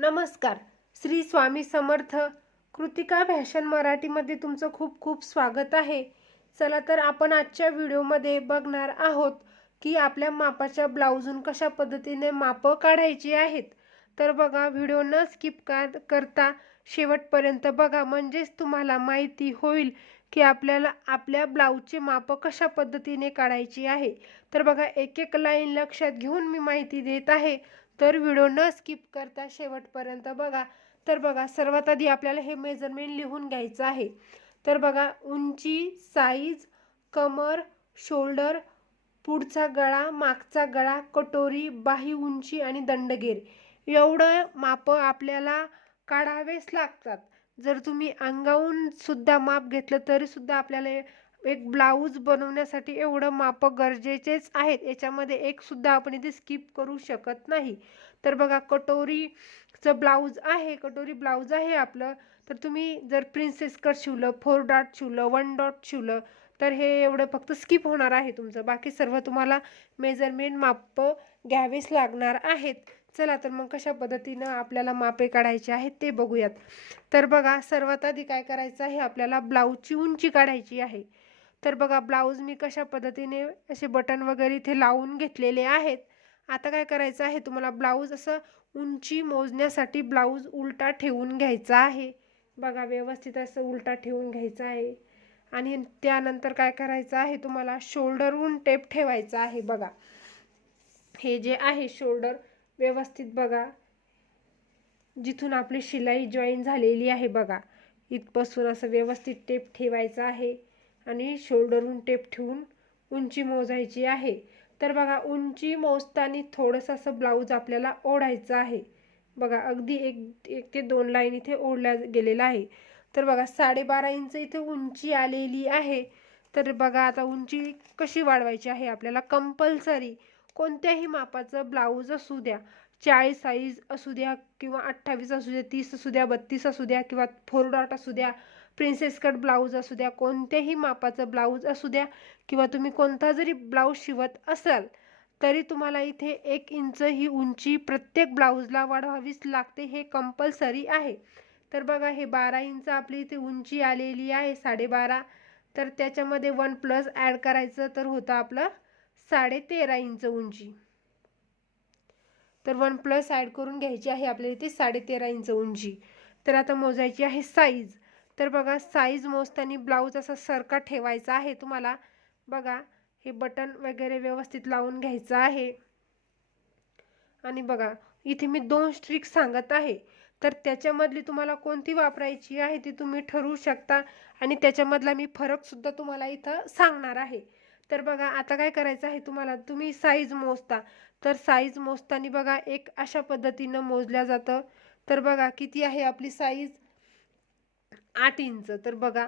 नमस्कार. श्री स्वामी समर्थ कृतिका फॅशन मराठीमध्ये तुमचं खूप खूप स्वागत आहे. चला तर आपण आजच्या व्हिडिओमध्ये बघणार आहोत की आपल्या मापाच्या ब्लाऊजून कशा पद्धतीने मापं काढायची आहेत. तर बघा व्हिडिओ न स्किप का करता शेवटपर्यंत बघा. म्हणजेच तुम्हाला माहिती होईल की आपल्याला आपल्या ब्लाऊजचे मापं कशा पद्धतीने काढायची आहे. तर बघा एक एक लाईन लक्षात घेऊन मी माहिती देत आहे. तर व्हिडिओ न स्किप करता शेवटपर्यंत बघा. तर बघा सर्वात आधी आपल्याला हे मेजरमेंट लिहून घ्यायचं आहे. तर बघा उंची साईज कमर शोल्डर पुढचा गळा मागचा गळा कटोरी बाही उंची आणि दंडगेर. एवढं मापं आपल्याला काढावेच लागतात. जर तुम्ही अंगाहून सुद्धा माप घेतलं तरीसुद्धा आपल्याला एक ब्लाऊज बनवण्यासाठी एवढं मापं गरजेचेच आहेत. याच्यामध्ये एक सुद्धा आपण इथे स्किप करू शकत नाही. तर बघा कटोरीचं ब्लाऊज आहे कटोरी ब्लाऊज आहे आपलं. तर तुम्ही जर प्रिन्सेस कट शिवलं फोर डॉट शिवलं वन डॉट शिवलं तर हे एवढं फक्त स्किप होणार आहे तुमचं. बाकी सर्व तुम्हाला मेजरमेंट माप घ्यावेच लागणार आहेत. चला तर मग कशा पद्धतीनं आपल्याला मापे काढायचे आहेत ते बघूयात. तर बघा सर्वात आधी काय करायचं आहे? आपल्याला ब्लाऊजची उंची काढायची आहे. तर बघा ब्लाऊज मी कशा पद्धतीने असे बटन वगैरे इथे लावून घेतलेले आहेत. आता काय करायचं आहे तुम्हाला ब्लाऊज असं उंची मोजण्यासाठी ब्लाऊज उलटा ठेवून घ्यायचा आहे. बघा व्यवस्थित असं उलटा ठेवून घ्यायचं आहे. आणि त्यानंतर काय करायचं आहे तुम्हाला शोल्डरहून टेप ठेवायचा आहे बघा. हे जे आहे शोल्डर व्यवस्थित बघा. जिथून आपली शिलाई जॉईन झालेली आहे बघा. इथपासून असं व्यवस्थित टेप ठेवायचा आहे. आणि शोल्डरहून टेप ठेवून उंची मोजायची आहे. तर बघा उंची मोजताना थोडंसं असं ब्लाऊज आपल्याला ओढायचं आहे. बघा अगदी एक एक ते दोन लाईन इथे ओढल्या गेलेला आहे. तर बघा साडेबारा इंच इथे उंची आलेली आहे. तर बघा आता उंची कशी वाढवायची आहे आपल्याला कंपल्सरी कोणत्याही मापाचं ब्लाऊज असू द्या चाळीस साईज असू द्या किंवा अठ्ठावीस असू द्या तीस असू द्या बत्तीस असू द्या किंवा फोर डॉट असू द्या प्रिन्सेस कट ब्लाऊज असू द्या कोणत्याही मापाचं ब्लाऊज असू द्या किंवा तुम्ही कोणता जरी ब्लाऊज शिवत असाल तरी तुम्हाला इथे एक इंच ही उंची प्रत्येक ब्लाऊजला वाढवावीच लागते हे कंपल्सरी आहे. तर बघा हे बारा इंच आपली इथे उंची आलेली आहे साडेबारा. तर त्याच्यामध्ये वन प्लस ॲड करायचं तर होतं आपलं साडेतेरा इंच उंची. तर वन प्लस ॲड करून घ्यायची आहे आपल्याला इथे साडेतेरा इंच उंची. तर आता मोजायची आहे साईज तर बघा साईज मोजताना ब्लाऊज असा सरका ठेवायचा आहे. तुम्हाला बघा हे बटन वगैरे व्यवस्थित लावून घ्यायचं आहे. आणि बघा इथे मी दोन स्ट्रिक सांगत आहे. तर त्याच्यामधली तुम्हाला कोणती वापरायची आहे ती तुम्ही ठरवू शकता. आणि त्याच्यामधला मी फरकसुद्धा तुम्हाला इथं सांगणार आहे. तर बघा आता काय करायचं आहे तुम्हाला? तुम्ही साईज मोजता. तर साईज मोजताना बघा एक अशा पद्धतीनं मोजल्या जातं. तर बघा किती आहे आपली साईज आठ इंच. तर बघा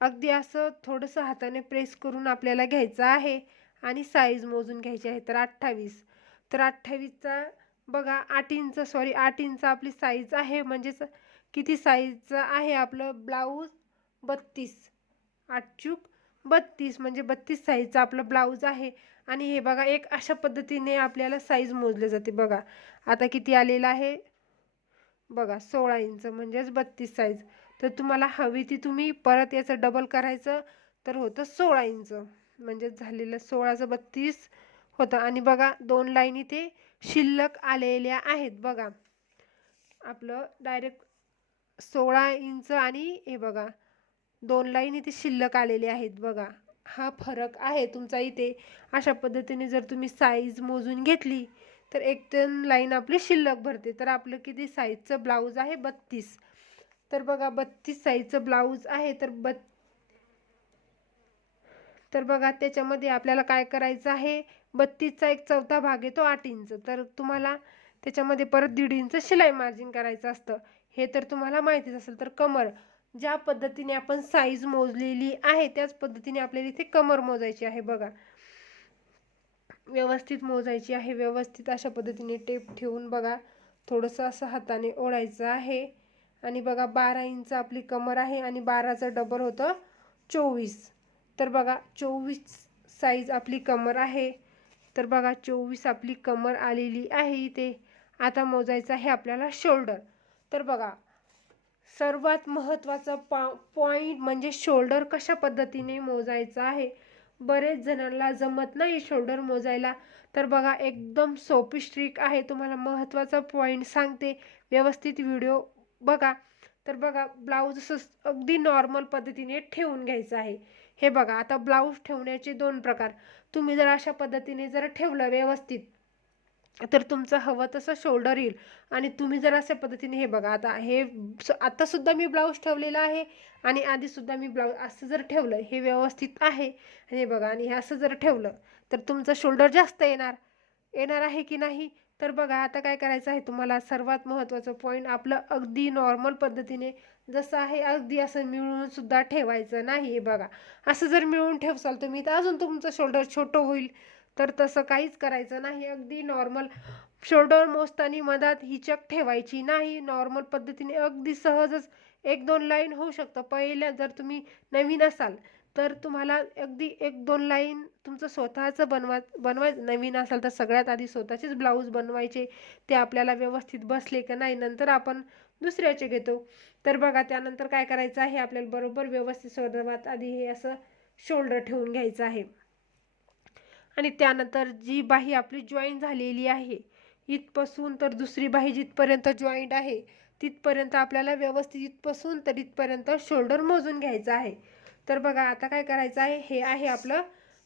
अगदी असं थोडंसं हाताने प्रेस करून आपल्याला घ्यायचं आहे आणि साईज मोजून घ्यायची आहे तर अठ्ठावीस. तर अठ्ठावीसचा बघा आठ इंच सॉरी आठ इंच आपली साईज आहे. म्हणजेच किती साईजचं आहे आपलं? ब्लाऊज बत्तीस. आठचूक बत्तीस. म्हणजे बत्तीस साईजचं आपलं ब्लाऊज आहे. आणि हे बघा एक अशा पद्धतीने आपल्याला साईज मोजले जाते बघा. आता किती आलेलं आहे? बघा सोळा इंच. म्हणजेच बत्तीस साईज तर तुम्हाला हवी ती तुम्ही परत याचं डबल करायचं. तर होतं सोळा इंच म्हणजे झालेलं सोळाचं बत्तीस होतं. आणि बघा दोन लाईन इथे शिल्लक आलेल्या आहेत. बघा. आपलं डायरेक्ट सोळा इंच आणि हे बघा दोन लाईन इथे शिल्लक आलेले आहेत. बघा. हा फरक आहे तुमचा इथे. अशा पद्धतीने जर तुम्ही साईज मोजून घेतली तर एक दोन लाईन आपली शिल्लक भरते. तर आपलं किती? साईजचं ब्लाऊज आहे बत्तीस. तर बघा बत्तीस साईजचं ब्लाऊज आहे तर बत् तर बघा त्याच्यामध्ये आपल्याला काय करायचं आहे? बत्तीसचा एक चौथा भाग येतो आठ इंच. तर तुम्हाला त्याच्यामध्ये परत दीड इंच शिलाई मार्जिन करायचं असतं. हे तर तुम्हाला माहितीच असेल तर कमर. ज्या पद्धतीने आपण साईज मोजलेली आहे त्याच पद्धतीने आपल्याला इथे कमर मोजायची आहे बघा. व्यवस्थित मोजायची आहे व्यवस्थित अशा पद्धतीने टेप ठेवून बघा. थोडंसं असं हाताने ओढायचं आहे. आणि बघा बारा इंच आपली कमर आहे आणि बाराचं डबल होतं चोवीस. तर बघा चोवीस साईज आपली कमर आहे. तर बघा चोवीस आपली कमर आलेली आहे इथे. आता मोजायचं आहे आपल्याला शोल्डर तर बघा सर्वात महत्त्वाचा पा पॉईंट म्हणजे शोल्डर कशा पद्धतीने मोजायचं आहे? बरेच जणांना जमत नाही शोल्डर मोजायला. तर बघा एकदम सोपी स्ट्रिक आहे. तुम्हाला महत्त्वाचा पॉईंट सांगते. व्यवस्थित व्हिडिओ बघा तर बघा ब्लाऊज असं अगदी नॉर्मल पद्धतीने ठेवून घ्यायचं आहे. हे बघा आता ब्लाऊज ठेवण्याचे दोन प्रकार. तुम्ही जर अशा पद्धतीने जर ठेवलं व्यवस्थित तर तुमचं हवं तसं शोल्डर येईल. आणि तुम्ही जर अशा पद्धतीने हे बघा आता हे आत्तासुद्धा मी ब्लाऊज ठेवलेला आहे. आणि आधीसुद्धा मी ब्लाऊज असं जर ठेवलं हे व्यवस्थित आहे. आणि हे बघा आणि हे असं जर ठेवलं तर तुमचं शोल्डर जास्त येणार. येणार आहे की नाही? तर बघा आता काय करायचं आहे तुम्हाला? सर्वात महत्त्वाचं पॉईंट आपलं अगदी नॉर्मल पद्धतीने जसं आहे अगदी असं मिळून सुद्धा ठेवायचं नाही हे बघा. असं जर मिळून ठेवसाल तुम्ही तर अजून तुमचं शोल्डर छोटं होईल. तर तसं काहीच करायचं नाही. अगदी नॉर्मल शोल्डर मोजताना मधात हिचक ठेवायची नाही. नॉर्मल पद्धतीने अगदी सहजच एक दोन लाईन होऊ शकतं. पहिल्या जर तुम्ही नवीन असाल तर तुम्हाला अगदी एक दोन लाईन तुमचं स्वतःचं बनवा बनवाय नवीन असाल तर सगळ्यात आधी स्वतःचेच ब्लाऊज बनवायचे ते आपल्याला व्यवस्थित बसले का नाही नंतर आपण दुसऱ्याचे घेतो. तर बघा त्यानंतर काय करायचं आहे? आपल्याला बरोबर व्यवस्थित सर्वात आधी हे असं शोल्डर ठेवून घ्यायचं आहे. आणि त्यानंतर जी बाही आपली जॉईन झालेली आहे इथपासून तर दुसरी बाही जिथपर्यंत जॉईंट आहे तिथपर्यंत आपल्याला व्यवस्थित इथपासून तर इथपर्यंत शोल्डर मोजून घ्यायचं आहे. तर बघा आता काय करायचं आहे? हे आहे आपलं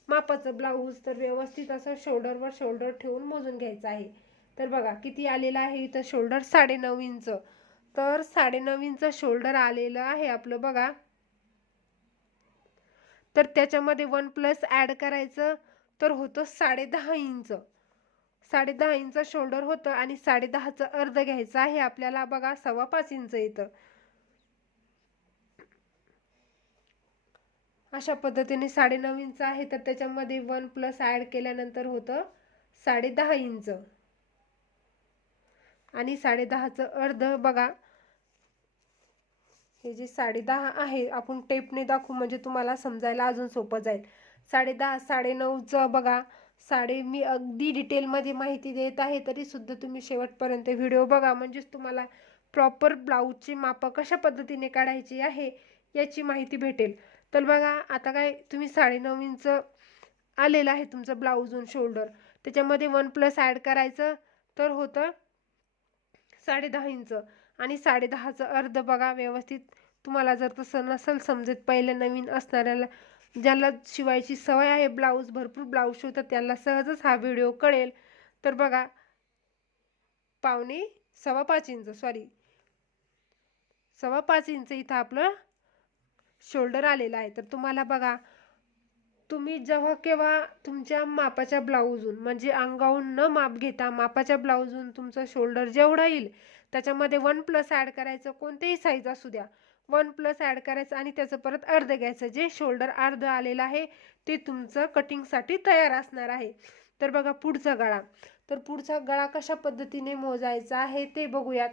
मापाचं ब्लाऊज. तर व्यवस्थित असं शोल्डरवर शोल्डर ठेवून मोजून घ्यायचं आहे. तर बघा किती आलेलं आहे इथं शोल्डर साडेनऊ इंच. तर साडेनऊ इंच शोल्डर आलेलं आहे आपलं बघा. तर त्याच्यामध्ये वन प्लस ॲड करायचं तर होतं साडे दहा इंच. साडे दहा इंच शोल्डर होतं आणि साडे दहाचं अर्ध घ्यायचं आहे आपल्याला बघा सव्वा पाच इंच येतं अशा पद्धतीने साडेनऊ इंच आहे तर त्याच्यामध्ये वन प्लस ॲड केल्यानंतर होतं साडेदहा इंच. आणि साडेदहाचं अर्ध बघा. हे जे साडेदहा आहे आपण टेपने दाखवू म्हणजे तुम्हाला समजायला अजून सोपं जाईल. साडेदहा साडेनऊचं बघा. साडे मी अगदी डिटेलमध्ये माहिती देत आहे तरीसुद्धा तुम्ही शेवटपर्यंत व्हिडिओ बघा. म्हणजेच तुम्हाला प्रॉपर ब्लाऊजची मापं कशा पद्धतीने काढायची आहे याची माहिती भेटेल. तर बघा आता काय तुम्ही साडेनऊ इंच आलेलं आहे तुमचं ब्लाऊज ब्लाऊजून शोल्डर. त्याच्यामध्ये वन प्लस ॲड करायचं तर होतं साडे दहा इंच आणि साडे दहाचं अर्ध बघा व्यवस्थित तुम्हाला जर तसं नसेल समजत पहिलं नवीन असणाऱ्याला ज्याला शिवायची सवय आहे ब्लाऊज भरपूर ब्लाऊज शिवतात त्याला सहजच हा व्हिडिओ कळेल. तर बघा पावणे सव्वा पाच इंच सॉरी सव्वा पाच इंच इथं आपलं शोल्डर आलेला आहे. तर तुम्हाला बघा तुम्ही जेव्हा केव्हा तुमच्या मापाच्या ब्लाऊजून म्हणजे अंगाहून न माप घेता मापाच्या ब्लाऊजून तुमचं शोल्डर जेवढं येईल त्याच्यामध्ये वन प्लस ॲड करायचं कोणतेही साईज असू द्या. वन प्लस ॲड करायचं आणि त्याचं परत अर्ध घ्यायचं. जे शोल्डर अर्ध आलेलं आहे ते तुमचं कटिंगसाठी तयार असणार आहे. तर बघा पुढचा गळा. तर पुढचा गळा कशा पद्धतीने मोजायचा आहे ते बघूयात.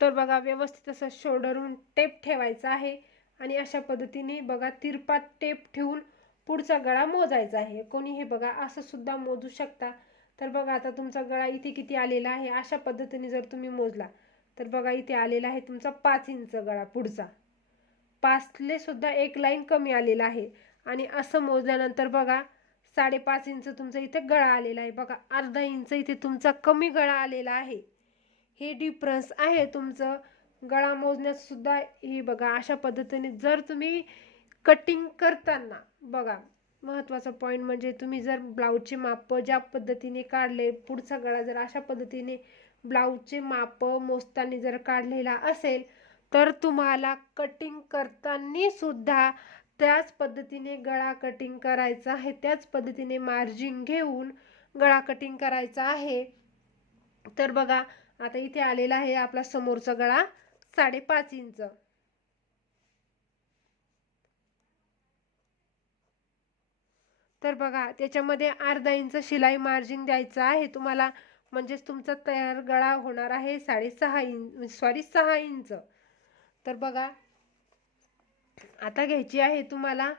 तर बघा व्यवस्थित असं शोल्डरहून टेप ठेवायचा आहे. आणि अशा पद्धतीने बघा तिरपात टेप ठेवून पुढचा गळा मोजायचा आहे. कोणी हे बघा असं सुद्धा मोजू शकता. तर बघा आता तुमचा गळा इथे किती आलेला आहे अशा पद्धतीने जर तुम्ही मोजला तर बघा इथे आलेला आहे तुमचा पाच इंच गळा पुढचा. पाचले सुद्धा एक लाईन कमी आलेला आहे. आणि असं मोजल्यानंतर बघा साडेपाच इंच तुमचा इथे गळा आलेला आहे. बघा अर्धा इंच इथे तुमचा कमी गळा आलेला आहे. हे डिफरन्स आहे तुमचं. गळा मोजण्यासुद्धा हे बघा अशा पद्धतीने जर तुम्ही कटिंग करताना बघा महत्त्वाचा पॉईंट म्हणजे तुम्ही जर ब्लाऊजचे माप ज्या पद्धतीने काढले पुढचा गळा जर अशा पद्धतीने ब्लाऊजचे माप मोजताना जर काढलेला असेल तर तुम्हाला कटिंग करताना सुद्धा त्याच पद्धतीने गळा कटिंग करायचा आहे. त्याच पद्धतीने मार्जिन घेऊन गळा कटिंग करायचा आहे. तर बघा आता इथे आलेला आहे आपला समोरचा गळा साडेपाच इंच. तर बघा त्याच्यामध्ये अर्धा इंच शिलाई मार्जिन द्यायचं आहे. तुम्हाला म्हणजेच तुमचा तयार गळा होणार आहे साडेसहा इंच सॉरी सहा इंच. तर बघा आता घ्यायची आहे तुम्हाला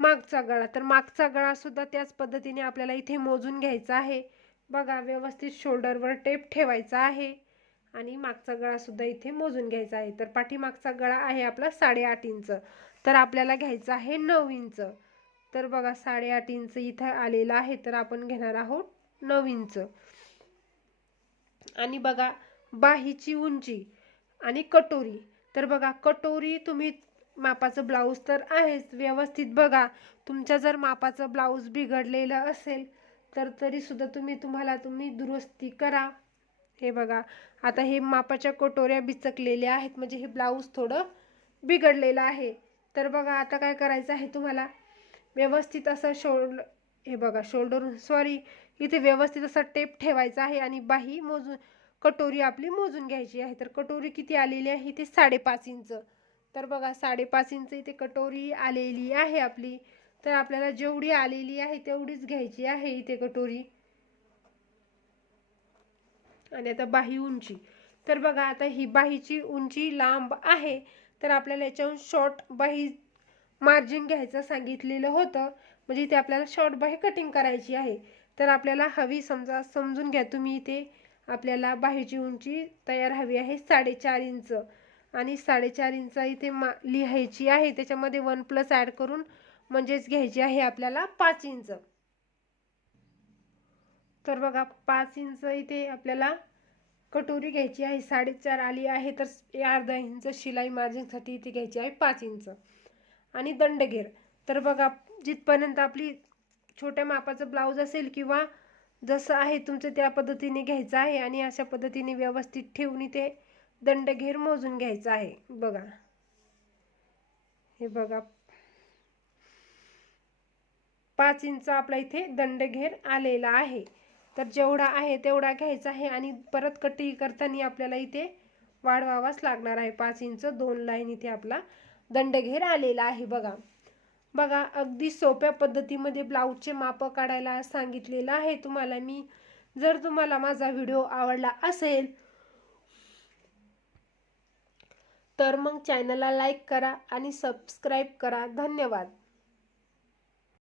मागचा गळा. तर मागचा गळा सुद्धा त्याच पद्धतीने आपल्याला इथे मोजून घ्यायचा आहे. बघा व्यवस्थित शोल्डरवर टेप ठेवायचा आहे. आणि मागचा गळासुद्धा इथे मोजून घ्यायचा आहे. तर पाठीमागचा गळा आहे आपला साडेआठ इंच तर आपल्याला घ्यायचा आहे नऊ इंच तर बघा साडेआठ इंच इथं आलेला आहे. तर आपण घेणार आहोत नऊ इंच आणि बघा बाहीची उंची आणि कटोरी. तर बघा कटोरी तुम्ही मापाचं ब्लाऊज तर आहेच. व्यवस्थित बघा तुमच्या जर मापाचं ब्लाऊज बिघडलेलं असेल तर तरीसुद्धा तुम्ही तुम्हाला तुम्ही दुरुस्ती करा. हे बघा आता हे मापाच्या कटोऱ्या बिचकलेल्या आहेत. म्हणजे हे ब्लाऊज थोडं बिघडलेलं आहे. तर बघा आता काय करायचं आहे तुम्हाला? व्यवस्थित असं शोल्ड हे बघा शोल्डर सॉरी इथे व्यवस्थित असा टेप ठेवायचा आहे आणि बाही मोजून कटोरी आपली मोजून घ्यायची आहे. तर कटोरी किती आलेली आहे? ते साडेपाच इंच. तर बघा साडेपाच इंच इथे कटोरी आलेली आहे आपली. तर आपल्याला जेवढी आलेली आहे तेवढीच घ्यायची आहे इथे कटोरी. आणि आता बाही उंची. तर बघा आता ही बाहीची उंची लांब आहे. तर आपल्याला याच्याहून शॉर्ट बाही मार्जिन घ्यायचं सांगितलेलं होतं. म्हणजे इथे आपल्याला शॉर्ट बाही कटिंग करायची आहे. तर आपल्याला हवी समजा समजून घ्या तुम्ही इथे. आपल्याला बाहीची उंची तयार हवी आहे साडेचार इंच. आणि साडेचार इंच इथे मा लिहायची आहे. त्याच्यामध्ये वन प्लस ॲड करून म्हणजेच घ्यायची आहे आपल्याला पाच इंच. तर बघा पाच इंच इथे आपल्याला कटोरी घ्यायची आहे साडेचार आली आहे तर अर्धा इंच शिलाई मार्जिनसाठी इथे घ्यायची आहे पाच इंच. आणि दंडघेर. तर बघा जिथपर्यंत आपली छोट्या मापाचं ब्लाऊज असेल किंवा जसं आहे तुमचं त्या पद्धतीने घ्यायचं आहे आणि अशा पद्धतीने व्यवस्थित ठेवून इथे दंडघेर मोजून घ्यायचा आहे. बघा. हे बघा पाच इंच आपला इथे दंडघेर आलेला आहे. तर जेवढा आहे तेवढा घ्यायचा आहे आणि परत कटी करताना आपल्याला इथे वाढवावाच लागणार आहे. पाच इंच दोन लाईन इथे आपला दंडघेर आलेला आहे बघा. बघा अगदी सोप्या पद्धतीमध्ये ब्लाऊजचे मापं काढायला सांगितलेलं आहे तुम्हाला मी. जर तुम्हाला माझा व्हिडिओ आवडला असेल तर मग चॅनलला लाईक करा आणि सबस्क्राईब करा. धन्यवाद.